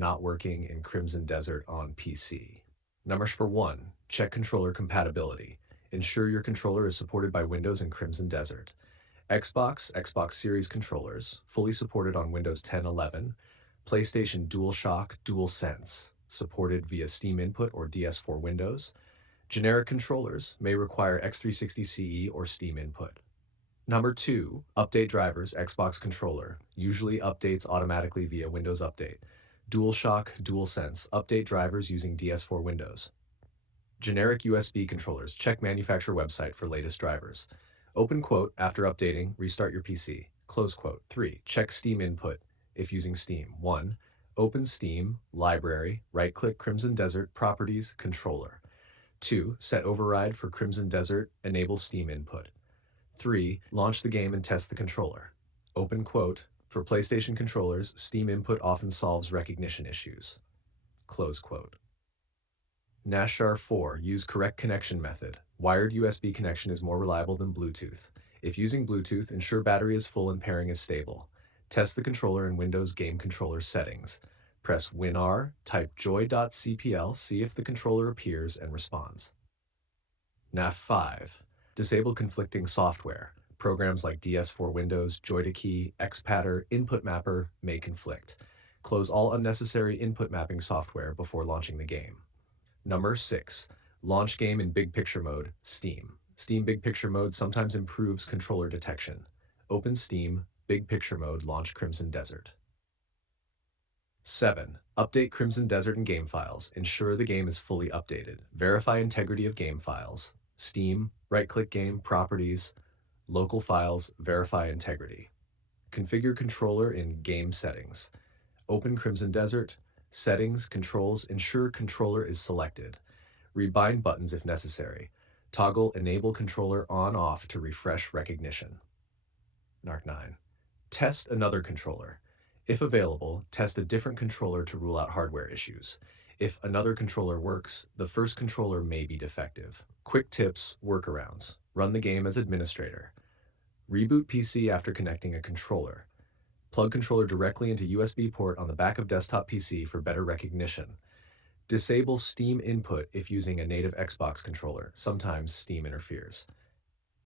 not working in Crimson Desert on PC. Numbers for 1. Check controller compatibility. Ensure your controller is supported by Windows and Crimson Desert. Xbox Series controllers, fully supported on Windows 10 11. PlayStation DualShock DualSense, supported via Steam Input or DS4 Windows. Generic controllers may require X360 CE or Steam Input. Number 2, update drivers Xbox controller, usually updates automatically via Windows Update. DualShock DualSense, update drivers using DS4 Windows. Generic USB controllers, check manufacturer website for latest drivers. Open quote, after updating, restart your PC. Close quote. 3, check Steam Input if using Steam. 1, open Steam, Library, right-click Crimson Desert, Properties, Controller. 2, set override for Crimson Desert, enable Steam Input. 3, launch the game and test the controller. Open quote, for PlayStation controllers, Steam Input often solves recognition issues. Close quote. Nashar 4, use correct connection method. Wired USB connection is more reliable than Bluetooth. If using Bluetooth, ensure battery is full and pairing is stable. Test the controller in Windows Game Controller settings. Press WinR, type joy.cpl, see if the controller appears and responds. NAF 5, disable conflicting software. Programs like DS4 Windows, Joy2Key, XPadder, Input Mapper may conflict. Close all unnecessary input mapping software before launching the game. Number 6, launch game in big picture mode, Steam. Steam big picture mode sometimes improves controller detection. Open Steam, big picture mode, launch Crimson Desert. 7, update Crimson Desert and game files. Ensure the game is fully updated. Verify integrity of game files. Steam, right-click game, properties, local files, verify integrity. Configure controller in game settings. Open Crimson Desert, settings, controls, ensure controller is selected. Rebind buttons if necessary. Toggle enable controller on/off to refresh recognition. Narc 9. Test another controller. If available, test a different controller to rule out hardware issues. If another controller works, the first controller may be defective. Quick tips, workarounds. Run the game as administrator. Reboot PC after connecting a controller. Plug controller directly into USB port on the back of desktop PC for better recognition. Disable Steam Input if using a native Xbox controller. Sometimes Steam interferes.